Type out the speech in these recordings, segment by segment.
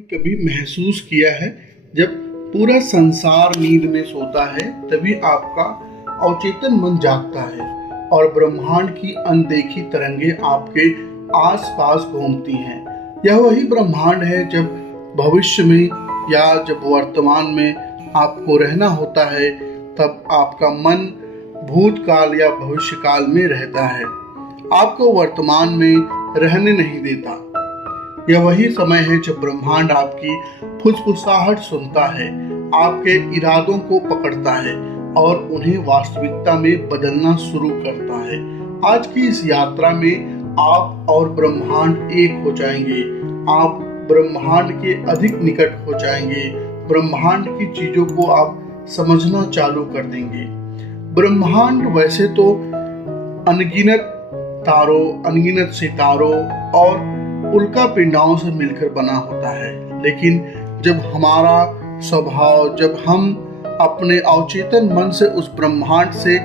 कभी महसूस किया है जब पूरा संसार नींद में सोता है तभी आपका अवचेतन मन जागता है और ब्रह्मांड की अनदेखी तरंगे आपके आसपास घूमती हैं। यह वही ब्रह्मांड है जब भविष्य में या जब वर्तमान में आपको रहना होता है तब आपका मन भूतकाल या भविष्य काल में रहता है, आपको वर्तमान में रहने नहीं देता। यह वही समय है जब ब्रह्मांड आपकी फुसफुसाहट सुनता है, आपके इरादों को पकड़ता है और उन्हें वास्तविकता में बदलना शुरू करता है। आज की इस यात्रा में आप और ब्रह्मांड एक हो जाएंगे, आप ब्रह्मांड के अधिक निकट हो जाएंगे, ब्रह्मांड की चीजों को आप समझना चालू कर देंगे। ब्रह्मांड वैसे तो अनगिनत तारों, अनगिनत सितारों और उल्का पिंडों से मिलकर बना होता है, लेकिन जब हमारा स्वभाव, जब हम अपने अवचेतन मन से उस ब्रह्मांड से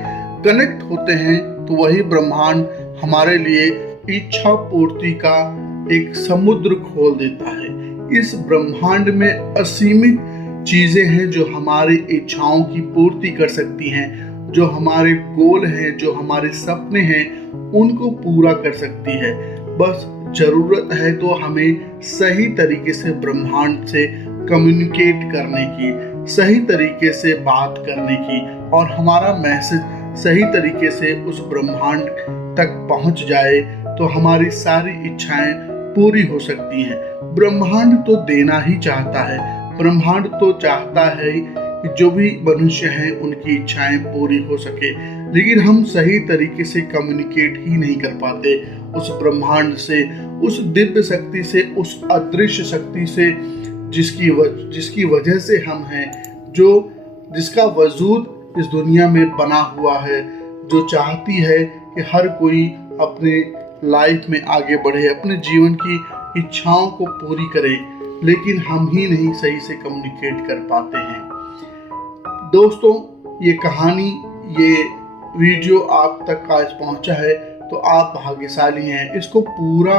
कनेक्ट होते हैं तो वही ब्रह्मांड हमारे लिए इच्छा पूर्ति का एक समुद्र खोल देता है। इस ब्रह्मांड में असीमित चीजें हैं जो हमारी इच्छाओं की पूर्ति कर सकती हैं, जो हमारे गोल हैं, जो हमारे सपने हैं, उनको पूरा कर सकती है। बस जरूरत है तो हमें सही तरीके से ब्रह्मांड से कम्युनिकेट करने की, सही तरीके से बात करने की और हमारा मैसेज सही तरीके से उस ब्रह्मांड तक पहुंच जाए तो हमारी सारी इच्छाएं पूरी हो सकती हैं। ब्रह्मांड तो देना ही चाहता है, ब्रह्मांड तो चाहता है कि जो भी मनुष्य हैं उनकी इच्छाएं पूरी हो सके, लेकिन हम सही तरीके से कम्युनिकेट ही नहीं कर पाते उस ब्रह्मांड से, उस दिव्य शक्ति से, उस अदृश्य शक्ति से जिसकी वजह से हम हैं, जिसका वजूद इस दुनिया में बना हुआ है, जो चाहती है कि हर कोई अपने लाइफ में आगे बढ़े, अपने जीवन की इच्छाओं को पूरी करे, लेकिन हम ही नहीं सही से कम्युनिकेट कर पाते हैं। दोस्तों, ये कहानी, ये वीडियो आप तक आज पहुंचा है तो आप भाग्यशाली हैं। इसको पूरा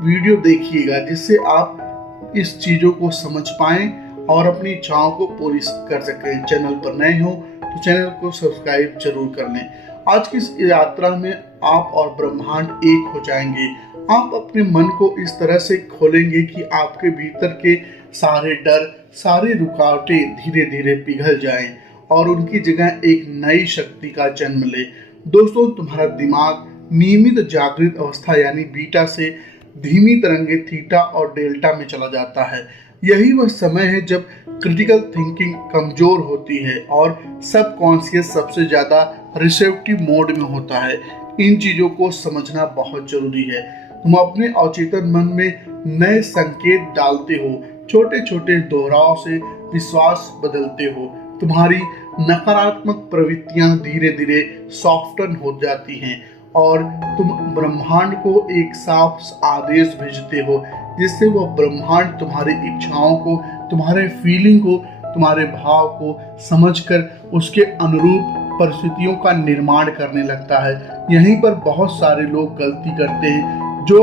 वीडियो देखिएगा जिससे आप इस चीज़ों को समझ पाएं और अपनी इच्छाओं को पूरी कर सकें। चैनल पर नए हो तो चैनल को सब्सक्राइब जरूर कर लें। आज की इस यात्रा में आप और ब्रह्मांड एक हो जाएंगे। आप अपने मन को इस तरह से खोलेंगे कि आपके भीतर के सारे डर, सारी रुकावटें धीरे धीरे पिघल जाएं और उनकी जगह एक नई शक्ति का जन्म ले। दोस्तों, तुम्हारा दिमाग नियमित जागृत अवस्था यानी बीटा से धीमी तरंगे थीटा और डेल्टा में चला जाता है। यही वह समय है जब क्रिटिकल थिंकिंग कमजोर होती है और सबकॉन्शियस सबसे ज्यादा रिसेप्टिव मोड में होता है। इन चीजों को समझना बहुत जरूरी है। तुम अपने अवचेतन मन में नए संकेत डालते हो, छोटे छोटे दोहराव से विश्वास बदलते हो, तुम्हारी नकारात्मक प्रवृत्तियां धीरे धीरे सॉफ्टन हो जाती हैं और तुम ब्रह्मांड को एक साफ आदेश भेजते हो जिससे वह ब्रह्मांड तुम्हारी इच्छाओं को, तुम्हारे फीलिंग को, तुम्हारे भाव को समझकर उसके अनुरूप परिस्थितियों का निर्माण करने लगता है। यहीं पर बहुत सारे लोग गलती करते हैं। जो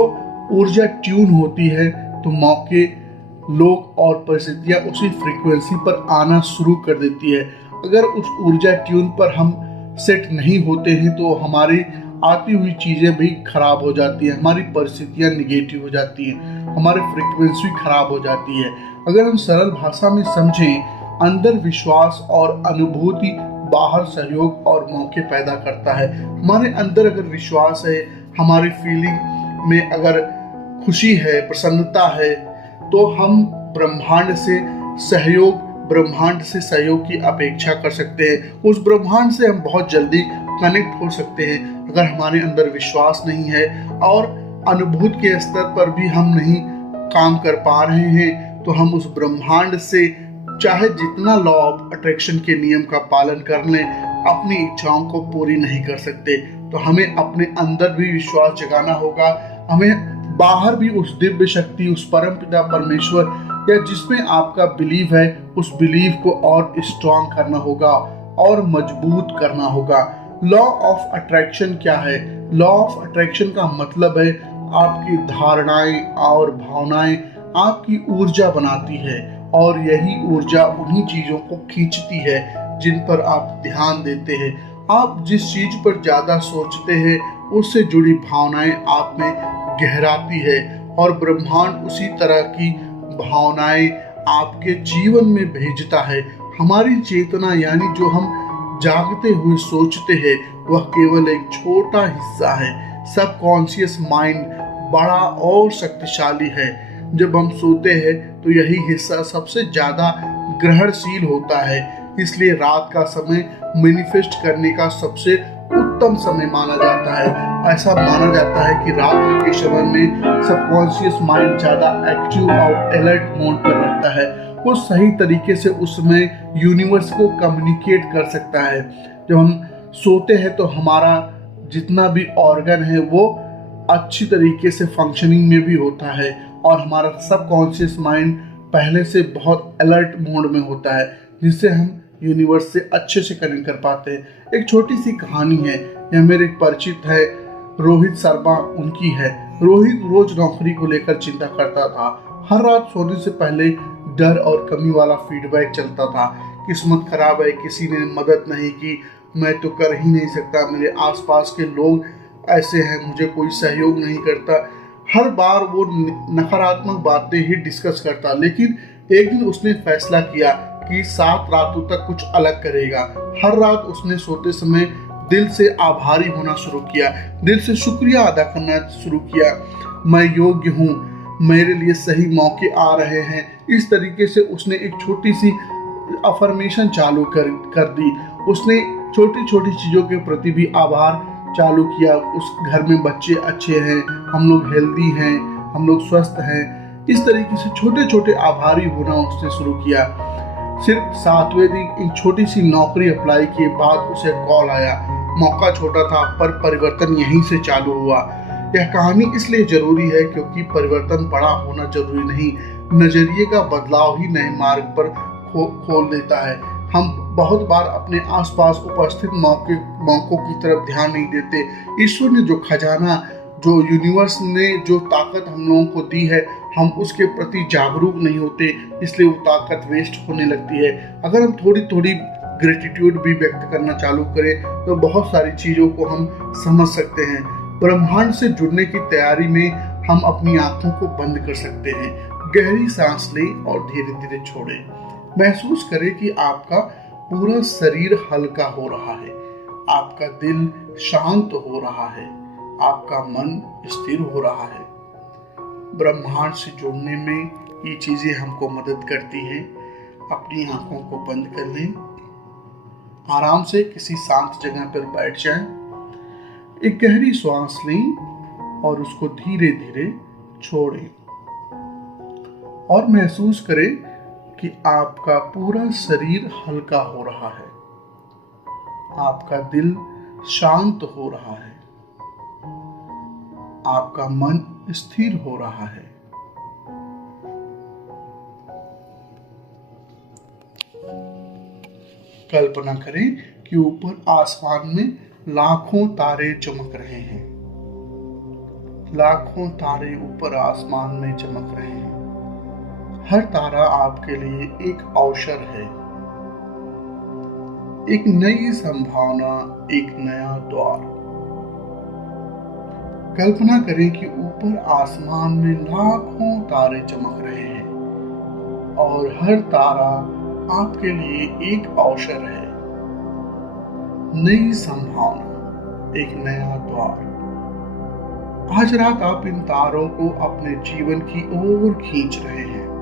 ऊर्जा ट्यून होती है तो मौके, लोग और परिस्थितियां उसी फ्रीक्वेंसी पर आना शुरू कर देती है। अगर उस ऊर्जा ट्यून पर हम सेट नहीं होते हैं तो हमारी आती हुई चीजें भी खराब हो जाती हैं, हमारी परिस्थितियां निगेटिव हो जाती हैं, हमारी फ्रीक्वेंसी खराब हो जाती है। अगर हम सरल भाषा में समझें, अंदर विश्वास और अनुभूति बाहर सहयोग और मौके पैदा करता है। हमारे अंदर अगर विश्वास है, हमारी फीलिंग में अगर खुशी है, प्रसन्नता है, तो हम ब्रह्मांड से सहयोग की अपेक्षा कर सकते हैं। उस ब्रह्मांड से हम बहुत जल्दी कनेक्ट हो सकते हैं। अगर हमारे अंदर विश्वास नहीं है और अनुभूति के स्तर पर भी हम नहीं काम कर पा रहे हैं तो हम उस ब्रह्मांड से चाहे जितना लॉ ऑफ अट्रैक्शन के नियम का पालन कर लें, अपनी इच्छाओं को पूरी नहीं कर सकते। तो हमें अपने अंदर भी विश्वास जगाना होगा, हमें बाहर भी उस दिव्य शक्ति, उस परम पिता परमेश्वर या जिसमें आपका बिलीव है, उस बिलीव को और स्ट्रॉन्ग करना होगा और मजबूत करना होगा। लॉ ऑफ अट्रैक्शन क्या है? लॉ ऑफ अट्रैक्शन का मतलब है आपकी धारणाएं और भावनाएं आपकी ऊर्जा बनाती है और यही ऊर्जा उन्हीं चीजों को खींचती है जिन पर आप ध्यान देते हैं। आप जिस चीज पर ज्यादा सोचते हैं उससे जुड़ी भावनाएं आप में गहराती है और ब्रह्मांड उसी तरह की भावनाएं आपके जीवन में भेजता है। हमारी चेतना यानी जो हम जागते हुए सोचते हैं वह केवल एक छोटा हिस्सा है। सबकॉन्शियस माइंड बड़ा और शक्तिशाली है। जब हम सोते हैं तो यही हिस्सा सबसे ज्यादा ग्रहणशील होता है, इसलिए रात का समय मैनिफेस्ट करने का सबसे उत्तम समय माना जाता है। ऐसा माना जाता है कि रात के समय में सबकॉन्शियस माइंड ज्यादा एक्टिव और अलर्ट मोड पर रहता है। वो सही तरीके से उसमें यूनिवर्स को कम्युनिकेट कर सकता है। जब हम सोते हैं तो हमारा जितना भी ऑर्गन है वो अच्छी तरीके से फंक्शनिंग में भी होता है और हमारा सबकॉन्शियस माइंड पहले से बहुत अलर्ट मोड में होता है, जिससे हम यूनिवर्स से अच्छे से कनेक्ट कर पाते हैं। एक छोटी सी कहानी है, यह मेरे परिचित है रोहित शर्मा, उनकी है। रोहित रोज नौकरी को लेकर चिंता करता था। हर रात सोने से पहले डर और कमी वाला फीडबैक चलता था। किस्मत खराब है, किसी ने मदद नहीं की, मैं तो कर ही नहीं सकता, मेरे आसपास के लोग ऐसे हैं, मुझे कोई सहयोग नहीं करता। हर बार वो नकारात्मक बातें ही डिस्कस करता। लेकिन एक दिन उसने फैसला किया कि 7 रातों तक कुछ अलग करेगा। हर रात उसने सोते समय दिल से आभारी होना शुरू किया, दिल से शुक्रिया अदा करना शुरू किया। मैं योग्य हूँ, मेरे लिए सही मौके आ रहे हैं। इस तरीके से उसने एक छोटी सी अफर्मेशन चालू कर दी। उसने छोटी छोटी चीज़ों के प्रति भी आभार चालू किया। उस घर में बच्चे अच्छे हैं, हम लोग हेल्दी हैं, हम लोग स्वस्थ हैं। इस तरीके से छोटे छोटे आभारी होना उसने शुरू किया। सिर्फ 7वें दिन एक छोटी सी नौकरी अप्लाई के बाद उसे कॉल आया। मौका छोटा था पर परिवर्तन यहीं से चालू हुआ। यह कहानी इसलिए जरूरी है क्योंकि परिवर्तन बड़ा होना जरूरी नहीं, नजरिए का बदलाव ही नए मार्ग पर खोल देता है। हम बहुत बार अपने आसपास उपस्थित मौकों की तरफ ध्यान नहीं देते। ईश्वर ने जो खजाना, जो यूनिवर्स ने जो ताकत हम लोगों को दी है, हम उसके प्रति जागरूक नहीं होते, इसलिए वो ताकत वेस्ट होने लगती है। अगर हम थोड़ी थोड़ी ग्रेटिट्यूड भी व्यक्त करना चालू करें तो बहुत सारी चीज़ों को हम समझ सकते हैं। ब्रह्मांड से जुड़ने की तैयारी में हम अपनी आंखों को बंद कर सकते हैं। गहरी सांस लें और धीरे धीरे छोड़ें। महसूस करें कि आपका पूरा शरीर हल्का हो रहा है, आपका दिल शांत हो रहा है, आपका मन स्थिर हो रहा है। ब्रह्मांड से जुड़ने में ये चीजें हमको मदद करती हैं। अपनी आंखों को बंद कर लें, आराम से किसी शांत जगह पर बैठ जाएं, एक गहरी सांस लें और उसको धीरे धीरे छोड़ें और महसूस करें कि आपका पूरा शरीर हल्का हो रहा है, आपका दिल शांत हो रहा है, आपका मन स्थिर हो रहा है। कल्पना करें कि ऊपर आसमान में लाखों तारे चमक रहे हैं। लाखों तारे ऊपर आसमान में चमक रहे हैं। हर तारा आपके लिए एक अवसर है, एक नई संभावना, एक नया द्वार। कल्पना करें कि ऊपर आसमान में लाखों तारे चमक रहे हैं और हर तारा आपके लिए एक अवसर है, नई संभावना, एक नया द्वार। आज रात आप इन तारों को अपने जीवन की ओर खींच रहे हैं।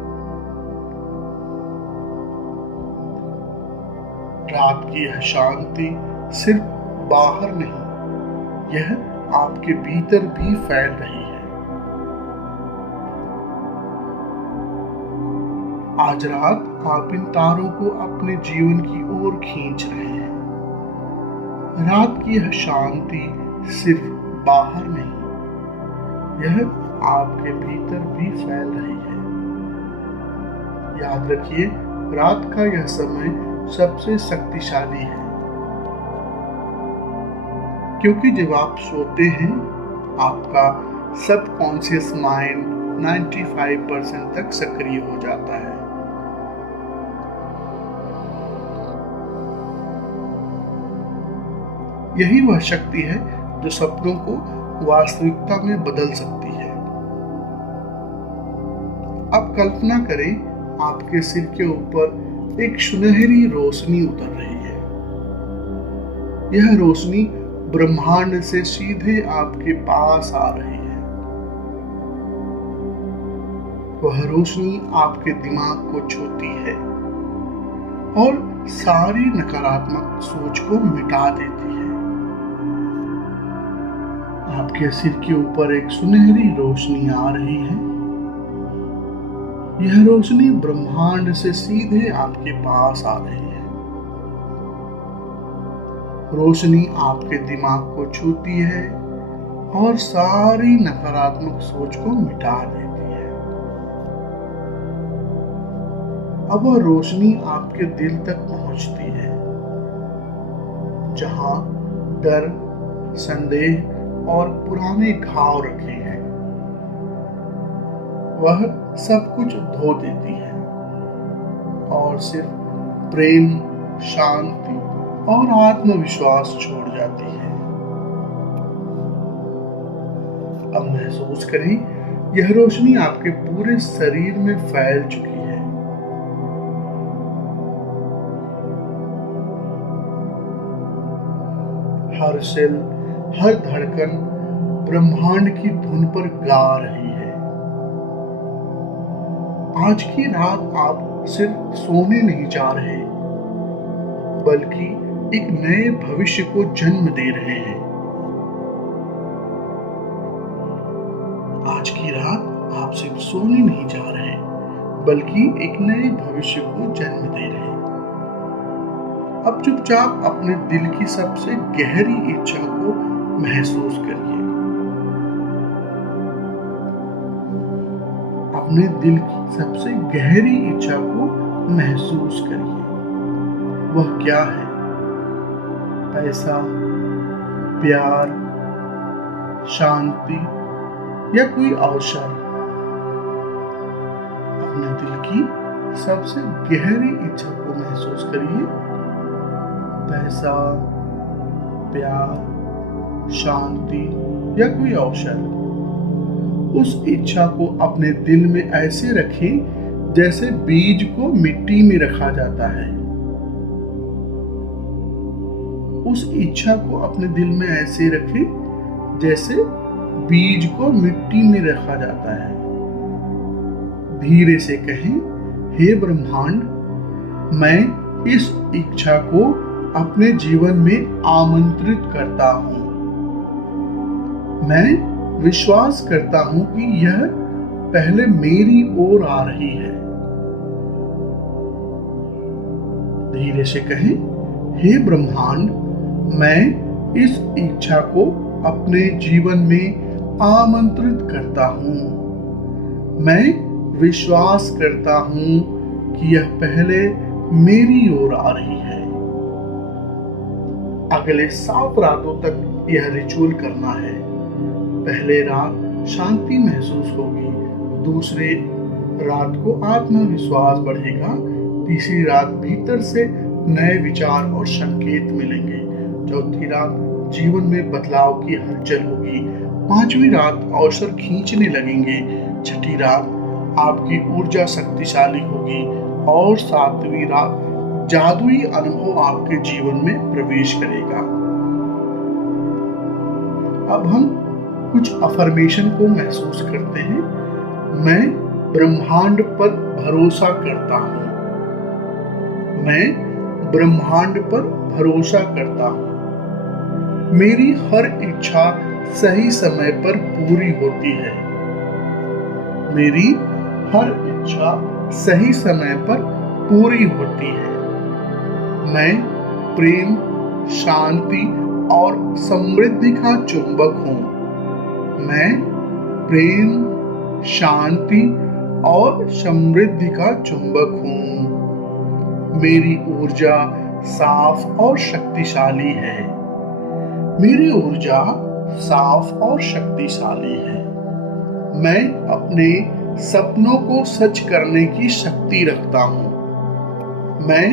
रात की यह शांति सिर्फ बाहर नहीं, यह आपके भीतर भी फैल रही है। आज रात आप इन तारों को अपने जीवन की ओर खींच रहे हैं। रात की यह शांति सिर्फ बाहर नहीं, यह आपके भीतर भी फैल रही है। याद रखिए, रात का यह समय सबसे शक्तिशाली है, क्योंकि जब आप सोते हैं आपका सबकॉन्शियस माइंड 95% तक सक्रिय हो जाता है। यही वह शक्ति है जो सपनों को वास्तविकता में बदल सकती है। अब कल्पना करें, आपके सिर के ऊपर एक सुनहरी रोशनी उतर रही है। यह रोशनी ब्रह्मांड से सीधे आपके पास आ रही है। वह रोशनी आपके दिमाग को छूती है और सारी नकारात्मक सोच को मिटा देती है। आपके सिर के ऊपर एक सुनहरी रोशनी आ रही है। यह रोशनी ब्रह्मांड से सीधे आपके पास आ रही है। रोशनी आपके दिमाग को छूती है और सारी नकारात्मक सोच को मिटा देती है। अब वह रोशनी आपके दिल तक पहुंचती है, जहां डर, संदेह और पुराने घाव रखे हैं। वह सब कुछ धो देती है और सिर्फ प्रेम, शांति और आत्मविश्वास छोड़ जाती है। अब महसूस करें, यह रोशनी आपके पूरे शरीर में फैल चुकी है। हर सेल, हर धड़कन ब्रह्मांड की धुन पर गा रही है। आज की रात आप सिर्फ सोने नहीं जा रहे, बल्कि एक नए भविष्य को जन्म दे रहे हैं। आज की रात आप सिर्फ सोने नहीं जा रहे, बल्कि एक नए भविष्य को जन्म दे रहे हैं। अब चुपचाप अपने दिल की सबसे गहरी इच्छा को महसूस करिए। अपने दिल की सबसे गहरी इच्छा को महसूस करिए। वह क्या है? पैसा, प्यार, शांति या कोई अवसर? अपने दिल की सबसे गहरी इच्छा को महसूस करिए। पैसा, प्यार, शांति या कोई अवसर। उस इच्छा को अपने दिल में ऐसे रखें जैसे बीज को मिट्टी में रखा जाता है। उस इच्छा को अपने दिल में ऐसे रखें जैसे बीज को मिट्टी में रखा जाता है। धीरे से कहें, हे ब्रह्मांड, मैं इस इच्छा को अपने जीवन में आमंत्रित करता हूं। मैं विश्वास करता हूं कि यह पहले मेरी ओर आ रही है। धीरे से कहें, हे ब्रह्मांड, मैं इस इच्छा को अपने जीवन में आमंत्रित करता हूं। मैं विश्वास करता हूं कि यह पहले मेरी ओर आ रही है। अगले 7 रातों तक यह रिचुअल करना है। पहले रात शांति महसूस होगी, दूसरे रात को आत्मविश्वास बढ़ेगा, तीसरी रात भीतर से नए विचार और संकेत मिलेंगे, चौथी रात जीवन में बदलाव की हलचल होगी, पांचवी रात अवसर खींचने लगेंगे, छठी रात आपकी ऊर्जा शक्तिशाली होगी और सातवीं रात जादुई अनुभव आपके जीवन में प्रवेश करेगा। अब हम कुछ अफर्मेशन को महसूस करते हैं। मैं ब्रह्मांड पर भरोसा करता हूं। मैं ब्रह्मांड पर भरोसा करता हूं। मेरी हर इच्छा सही समय पर पूरी होती है। मेरी हर इच्छा सही समय पर पूरी होती है। मैं प्रेम, शांति और समृद्धि का चुंबक हूं। मैं प्रेम, शांति और समृद्धि का चुंबक हूं। मेरी ऊर्जा साफ और शक्तिशाली है। मेरी ऊर्जा साफ और शक्तिशाली है। मैं अपने सपनों को सच करने की शक्ति रखता हूँ। मैं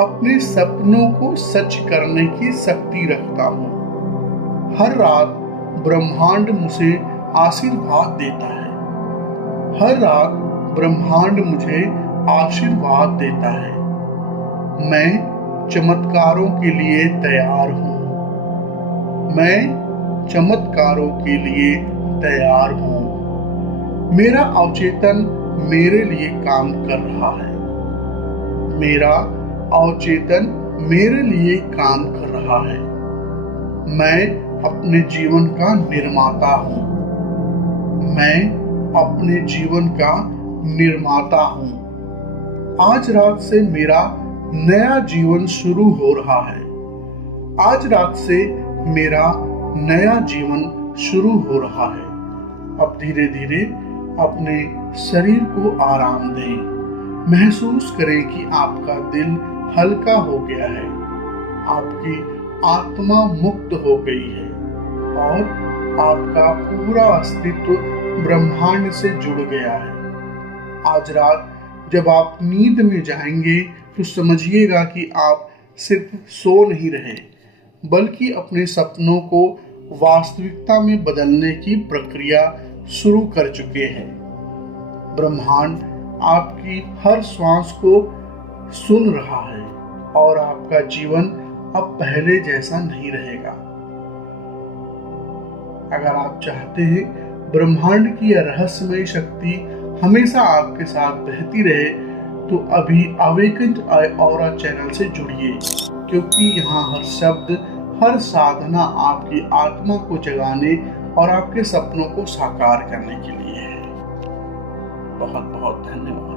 अपने सपनों को सच करने की शक्ति रखता हूँ। हर रात ब्रह्मांड मुझे आशीर्वाद देता है। हर रात ब्रह्मांड मुझे आशीर्वाद देता है। मैं चमत्कारों के लिए तैयार हूँ। मैं चमत्कारों के लिए तैयार हूँ। मेरा अवचेतन मेरे लिए काम कर रहा है। मेरा अवचेतन मेरे लिए काम कर रहा है। मैं अपने जीवन का निर्माता हूँ। मैं अपने जीवन का निर्माता हूँ। आज रात से मेरा नया जीवन शुरू हो रहा है। आज रात से मेरा नया जीवन शुरू हो रहा है। अब धीरे धीरे अपने शरीर को आराम दें। महसूस करें कि आपका दिल हल्का हो गया है। आपकी आत्मा मुक्त हो गई है और आपका पूरा अस्तित्व ब्रह्मांड से जुड़ गया है। आज रात जब आप नींद में जाएंगे तो समझिएगा कि आप सिर्फ सो नहीं रहे, बल्कि अपने सपनों को वास्तविकता में बदलने की प्रक्रिया शुरू कर चुके हैं। ब्रह्मांड आपकी हर श्वास को सुन रहा है और आपका जीवन अब पहले जैसा नहीं रहेगा। अगर आप चाहते हैं ब्रह्मांड की यह रहस्यमय शक्ति हमेशा आपके साथ बहती रहे तो अभी अवेकन्ड ऑरा चैनल से जुड़िए, क्योंकि यहाँ हर शब्द, हर साधना आपकी आत्मा को जगाने और आपके सपनों को साकार करने के लिए है। बहुत बहुत धन्यवाद।